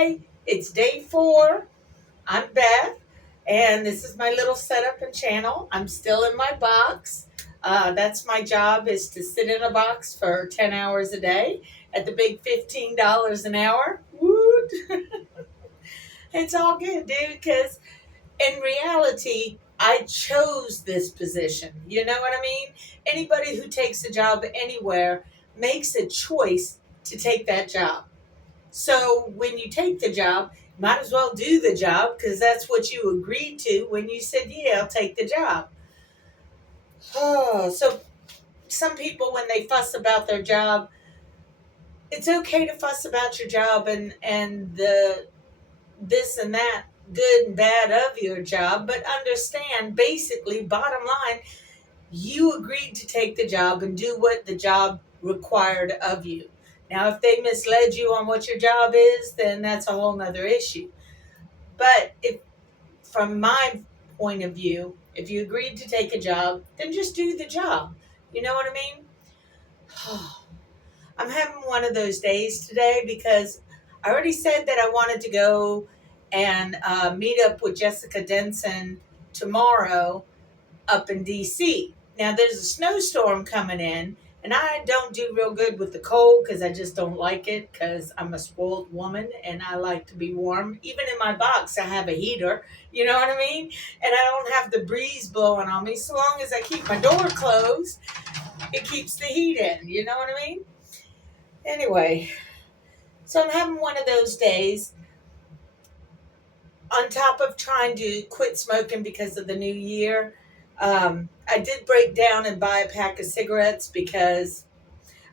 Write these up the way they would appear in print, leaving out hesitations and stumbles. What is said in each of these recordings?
Hi, it's day 4. I'm Beth, and this is my little setup and channel. I'm still in my box. That's my job, is to sit in a box for 10 hours a day at the big $15 an hour. Woot! It's all good, dude, because in reality, I chose this position. You know what I mean? Anybody who takes a job anywhere makes a choice to take that job. So when you take the job, might as well do the job because that's what you agreed to when you said, yeah, I'll take the job. Oh, so some people, when they fuss about their job, it's okay to fuss about your job and the this and that, good and bad of your job, but understand, basically, bottom line, you agreed to take the job and do what the job required of you. Now, if they misled you on what your job is, then that's a whole nother issue. But if, from my point of view, if you agreed to take a job, then just do the job. You know what I mean? I'm having one of those days today because I already said that I wanted to go and meet up with Jessica Denson tomorrow up in DC. Now there's a snowstorm coming in, and I don't do real good with the cold because I just don't like it because I'm a spoiled woman and I like to be warm. Even in my box, I have a heater. You know what I mean? And I don't have the breeze blowing on me. So long as I keep my door closed, it keeps the heat in. You know what I mean? Anyway, so I'm having one of those days on top of trying to quit smoking because of the new year. I did break down and buy a pack of cigarettes because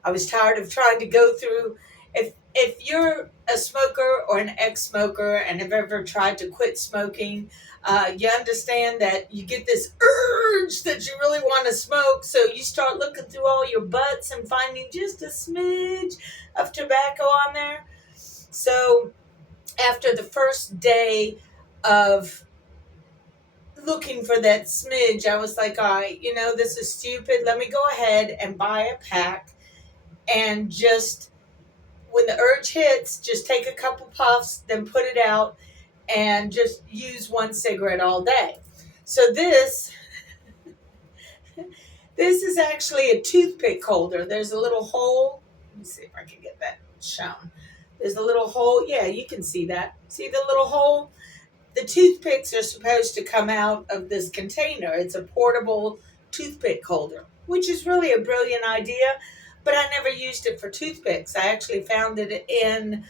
I was tired of trying to go through. If you're a smoker or an ex-smoker and have ever tried to quit smoking, you understand that you get this urge that you really want to smoke. So you start looking through all your butts and finding just a smidge of tobacco on there. So after the first day of looking for that smidge, I was like, all right, this is stupid. Let me go ahead and buy a pack and just, when the urge hits, just take a couple puffs, then put it out and just use one cigarette all day. So this is actually a toothpick holder. There's a little hole. Let me see if I can get that shown. There's a little hole. Yeah, you can see that. See the little hole? The toothpicks are supposed to come out of this container. It's a portable toothpick holder, which is really a brilliant idea, but I never used it for toothpicks. I actually found it in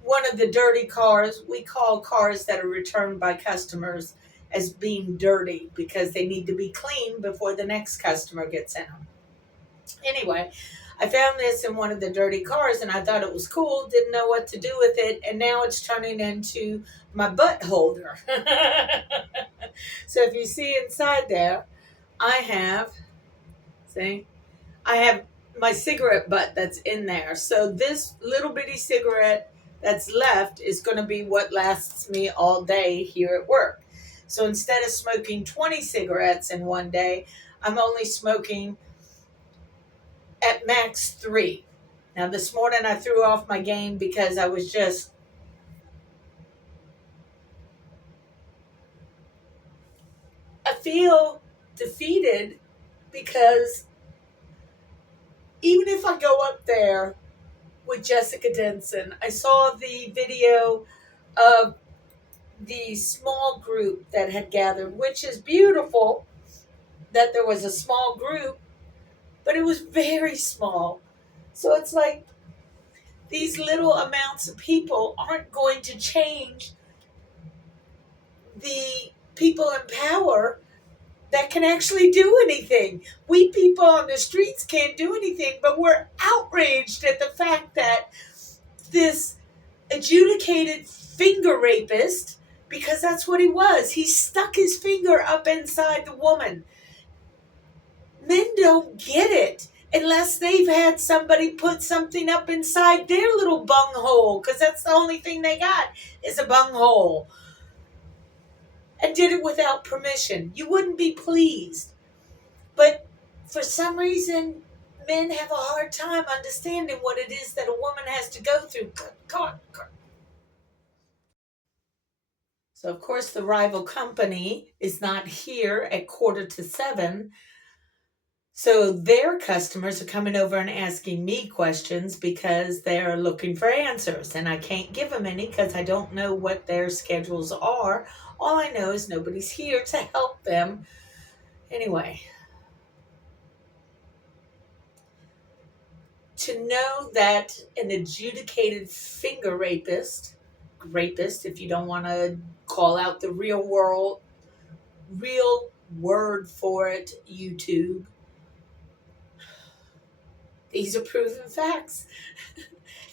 one of the dirty cars. We call cars that are returned by customers as being dirty because they need to be cleaned before the next customer gets in them. Anyway, I found this in one of the dirty cars and I thought it was cool, didn't know what to do with it, and now it's turning into my butt holder. So if you see inside there, I have my cigarette butt that's in there. So this little bitty cigarette that's left is going to be what lasts me all day here at work. So instead of smoking 20 cigarettes in one day, I'm only smoking at max 3. Now this morning I threw off my game because I feel defeated because even if I go up there with Jessica Denson, I saw the video of the small group that had gathered, which is beautiful that there was a small group, but it was very small. So it's like these little amounts of people aren't going to change the people in power that can actually do anything. We people on the streets can't do anything, but we're outraged at the fact that this adjudicated finger rapist, because that's what he was, he stuck his finger up inside the woman. Men don't get it unless they've had somebody put something up inside their little bunghole, because that's the only thing they got is a bunghole, and did it without permission. You wouldn't be pleased. But for some reason, men have a hard time understanding what it is that a woman has to go through. God. So, of course, the rival company is not here at 6:45. So their customers are coming over and asking me questions because they're looking for answers. And I can't give them any because I don't know what their schedules are. All I know is nobody's here to help them. Anyway, to know that an adjudicated finger rapist, if you don't want to call out the real word for it, YouTube, these are proven facts.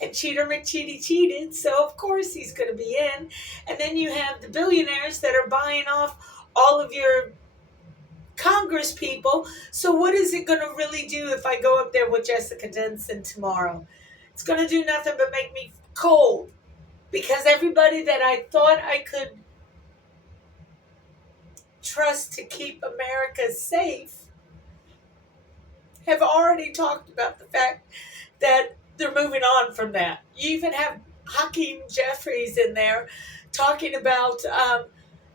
And Cheater McCheaty cheated, so of course he's going to be in. And then you have the billionaires that are buying off all of your Congress people. So what is it going to really do if I go up there with Jessica Denson tomorrow? It's going to do nothing but make me cold. Because everybody that I thought I could trust to keep America safe have already talked about the fact that they're moving on from that. You even have Hakeem Jeffries in there talking about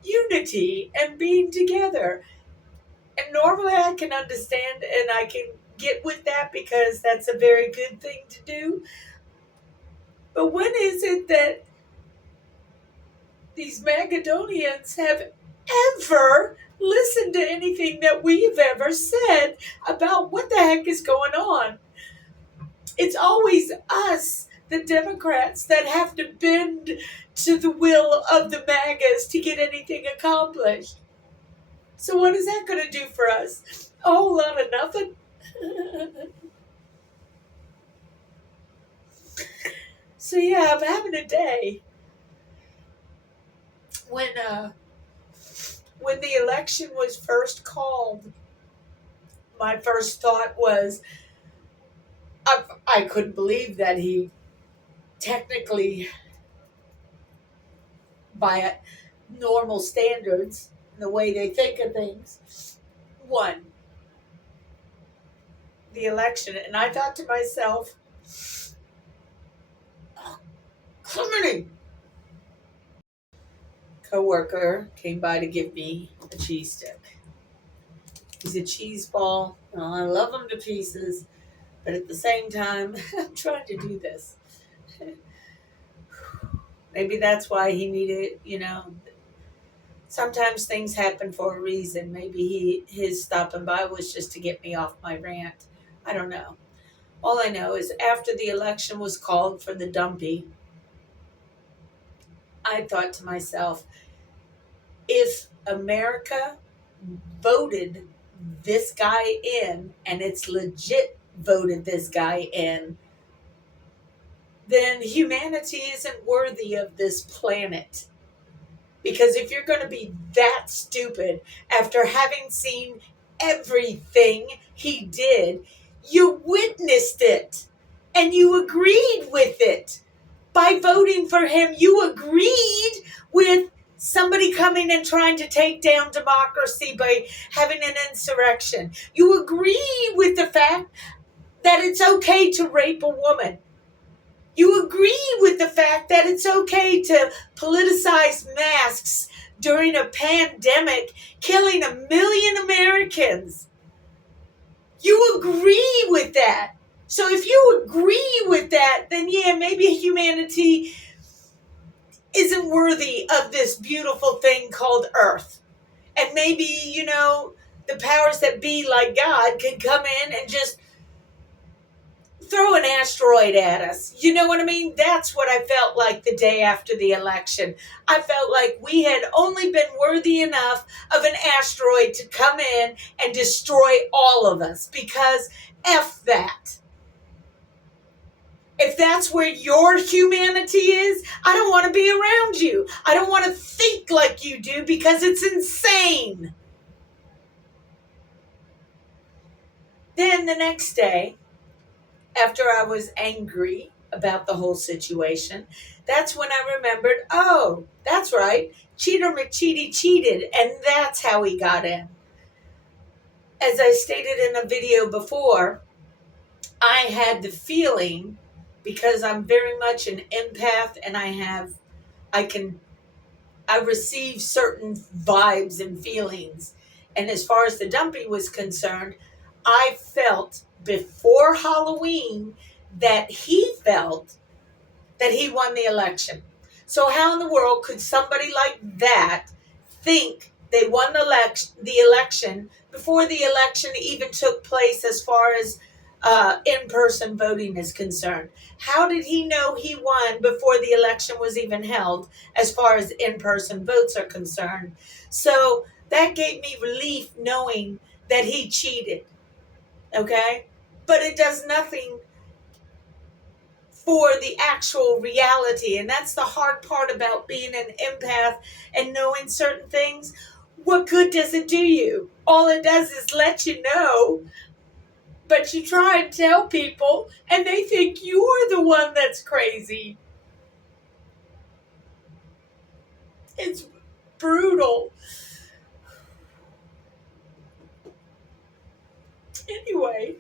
unity and being together. And normally I can understand and I can get with that because that's a very good thing to do. But when is it that these Magadonians have ever listened to anything that we've ever said about what the heck is going on? It's always us, the Democrats, that have to bend to the will of the MAGAs to get anything accomplished. So what is that going to do for us? A whole lot of nothing. So yeah, I'm having a day. When the election was first called, my first thought was, I couldn't believe that he technically, by normal standards, the way they think of things, won the election. And I thought to myself, oh, Clemeny! Co-worker came by to give me a cheese stick. He's a cheese ball. Well, I love him to pieces, but at the same time, I'm trying to do this. Maybe that's why he needed, sometimes things happen for a reason. Maybe his stopping by was just to get me off my rant. I don't know. All I know is after the election was called for the dumpy, I thought to myself, if America voted this guy in, and it's legit voted this guy in, then humanity isn't worthy of this planet. Because if you're going to be that stupid after having seen everything he did, you witnessed it and you agreed with it. By voting for him, you agreed with somebody coming and trying to take down democracy by having an insurrection. You agree with the fact that it's okay to rape a woman. You agree with the fact that it's okay to politicize masks during a pandemic, killing 1 million Americans. You agree with that. So if you agree with that, then yeah, maybe humanity isn't worthy of this beautiful thing called Earth. And maybe, the powers that be, like God, can come in and just throw an asteroid at us. You know what I mean? That's what I felt like the day after the election. I felt like we had only been worthy enough of an asteroid to come in and destroy all of us, because F that. If that's where your humanity is, I don't want to be around you. I don't want to think like you do, because it's insane. Then the next day, after I was angry about the whole situation, that's when I remembered, oh, that's right, Cheater McCheaty cheated, and that's how he got in. As I stated in a video before, I had the feeling, because I'm very much an empath and I can I received certain vibes and feelings. And as far as the dumping was concerned, I felt before Halloween that he felt that he won the election. So how in the world could somebody like that think they won the election before the election even took place as far as in-person voting is concerned? How did he know he won before the election was even held as far as in-person votes are concerned? So that gave me relief knowing that he cheated, okay? But it does nothing for the actual reality. And that's the hard part about being an empath and knowing certain things. What good does it do you? All it does is let you know, but you try and tell people and they think you're the one that's crazy. It's brutal. Anyway,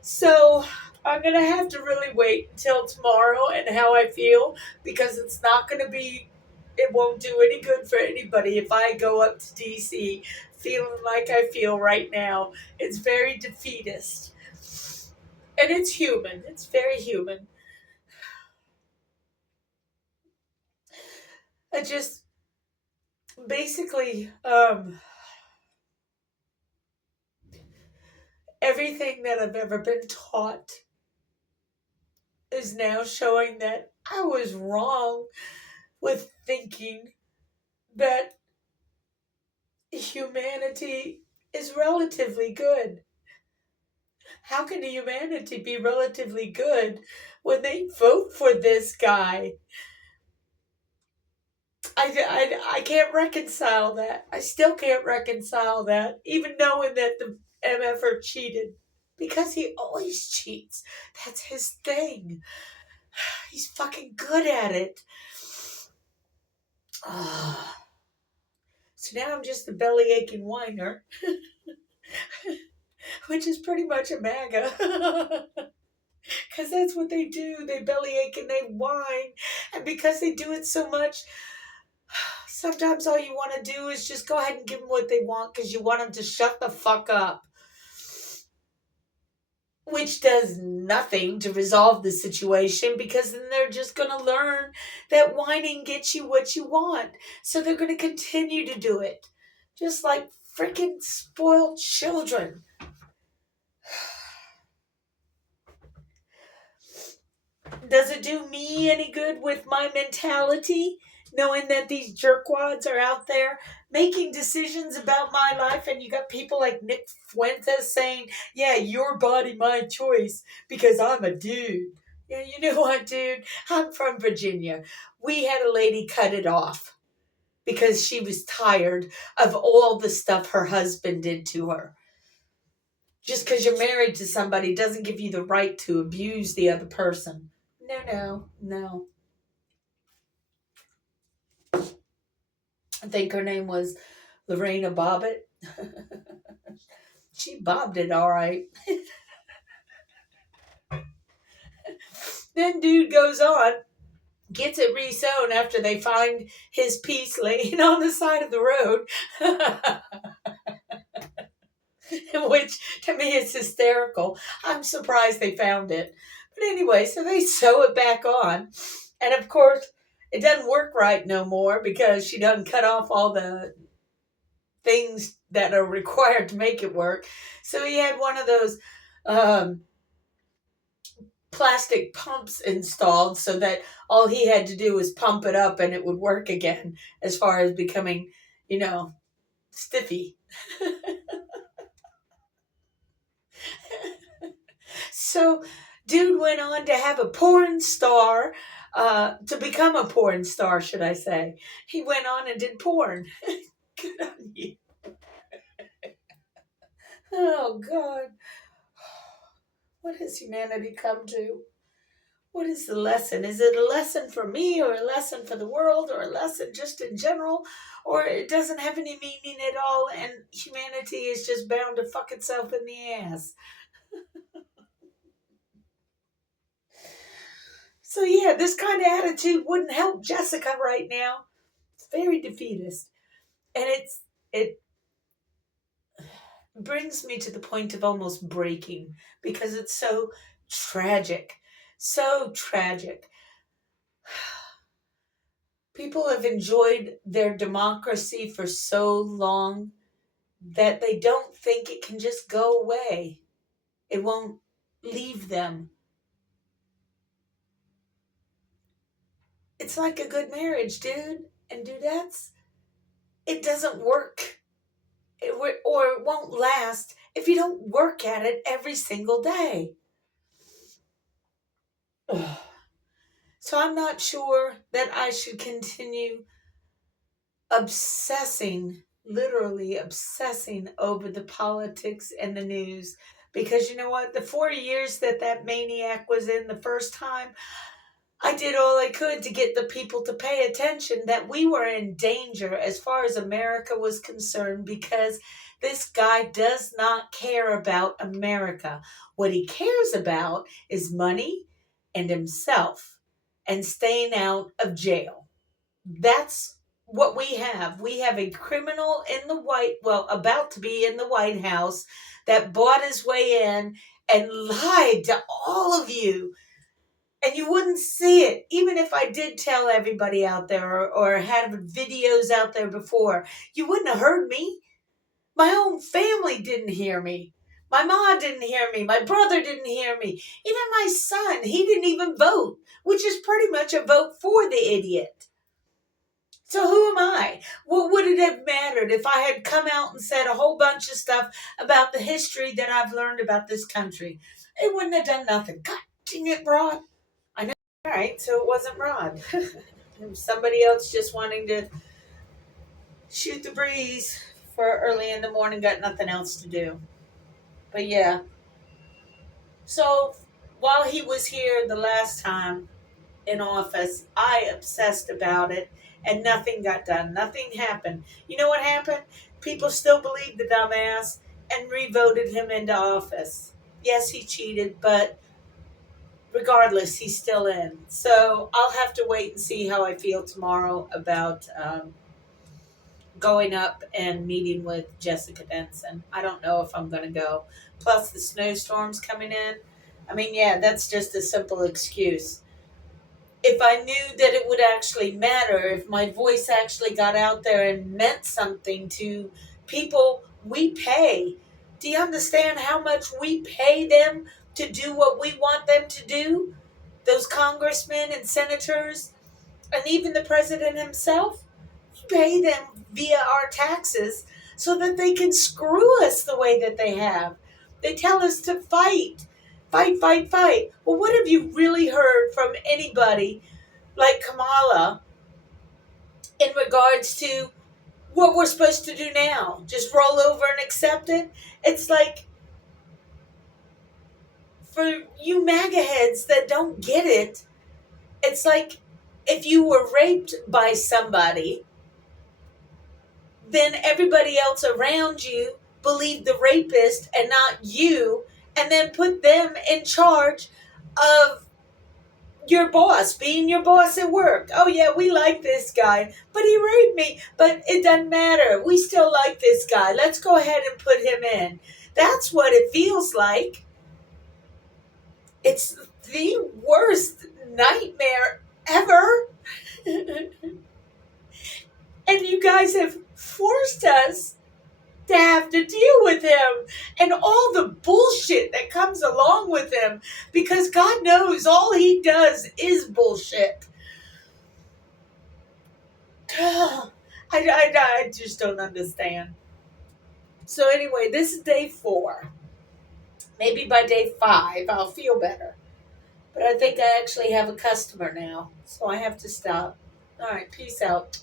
so I'm going to have to really wait until tomorrow and how I feel, because it's not going to be, it won't do any good for anybody if I go up to DC feeling like I feel right now. It's very defeatist. And it's human. It's very human. I just basically, everything that I've ever been taught is now showing that I was wrong with thinking that humanity is relatively good. How can humanity be relatively good when they vote for this guy? I can't reconcile that. I still can't reconcile that, even knowing that the MFer cheated. Because he always cheats. That's his thing. He's fucking good at it. So now I'm just a belly aching whiner, which is pretty much a MAGA. Because that's what they do. They bellyache and they whine. And because they do it so much, sometimes all you want to do is just go ahead and give them what they want because you want them to shut the fuck up. Which does nothing to resolve the situation, because then they're just going to learn that whining gets you what you want. So they're going to continue to do it. Just like freaking spoiled children. Does it do me any good with my mentality, knowing that these jerkwads are out there making decisions about my life, and you got people like Nick Fuentes saying, yeah, your body, my choice, because I'm a dude. Yeah, you know what, dude? I'm from Virginia. We had a lady cut it off because she was tired of all the stuff her husband did to her. Just because you're married to somebody doesn't give you the right to abuse the other person. No. I think her name was Lorena Bobbitt. She bobbed it all right. Then dude goes on, gets it re-sewn after they find his piece laying on the side of the road. Which to me is hysterical. I'm surprised they found it. But anyway, so they sew it back on. And of course, it doesn't work right no more because she doesn't cut off all the things that are required to make it work. So he had one of those plastic pumps installed so that all he had to do was pump it up and it would work again, as far as becoming, stiffy. So dude went on to have a porn star, to become a porn star, should I say. He went on and did porn. Good on you. Oh, God. What has humanity come to? What is the lesson? Is it a lesson for me, or a lesson for the world, or a lesson just in general? Or it doesn't have any meaning at all and humanity is just bound to fuck itself in the ass? So yeah, this kind of attitude wouldn't help Jessica right now. It's very defeatist. And it brings me to the point of almost breaking because it's so tragic. So tragic. People have enjoyed their democracy for so long that they don't think it can just go away. It won't leave them. It's like a good marriage, dude and dudettes. It doesn't work. Or it won't last if you don't work at it every single day. Ugh. So I'm not sure that I should continue obsessing, literally obsessing over the politics and the news. Because you know what? The 4 years that that maniac was in the first time, I did all I could to get the people to pay attention that we were in danger as far as America was concerned because this guy does not care about America. What he cares about is money and himself and staying out of jail. That's what we have. We have a criminal in the about to be in the White House that bought his way in and lied to all of you, and you wouldn't see it even if I did tell everybody out there or had videos out there before. You wouldn't have heard me. My own family didn't hear me. My mom didn't hear me. My brother didn't hear me. Even my son, he didn't even vote, which is pretty much a vote for the idiot. So who am I? What would it have mattered if I had come out and said a whole bunch of stuff about the history that I've learned about this country? It wouldn't have done nothing. God dang it, Rod. I know. All right, so it wasn't Rod. It was somebody else just wanting to shoot the breeze for early in the morning, got nothing else to do. But yeah. So while he was here the last time in office, I obsessed about it and nothing got done. Nothing happened. You know what happened? People still believed the dumbass and re-voted him into office. Yes, he cheated, but regardless, he's still in. So I'll have to wait and see how I feel tomorrow about going up and meeting with Jessica Benson. I don't know if I'm going to go. Plus, the snowstorms coming in. I mean, yeah, that's just a simple excuse. If I knew that it would actually matter, if my voice actually got out there and meant something to people we pay. Do you understand how much we pay them to do what we want them to do? Those congressmen and senators, and even the president himself, we pay them via our taxes so that they can screw us the way that they have. They tell us to fight, fight, fight, fight. Well, what have you really heard from anybody like Kamala in regards to what we're supposed to do now? Just roll over and accept it? It's like, for you MAGA heads that don't get it, it's like if you were raped by somebody, then everybody else around you believed the rapist and not you, and then put them in charge of your boss, being your boss at work. Oh yeah, we like this guy, but he raped me. But it doesn't matter. We still like this guy. Let's go ahead and put him in. That's what it feels like. It's the worst nightmare ever. And you guys have forced us to have to deal with him and all the bullshit that comes along with him, because God knows all he does is bullshit. I just don't understand. So anyway, this is day 4. Maybe by day 5 I'll feel better. But I think I actually have a customer now, so I have to stop. All right, peace out.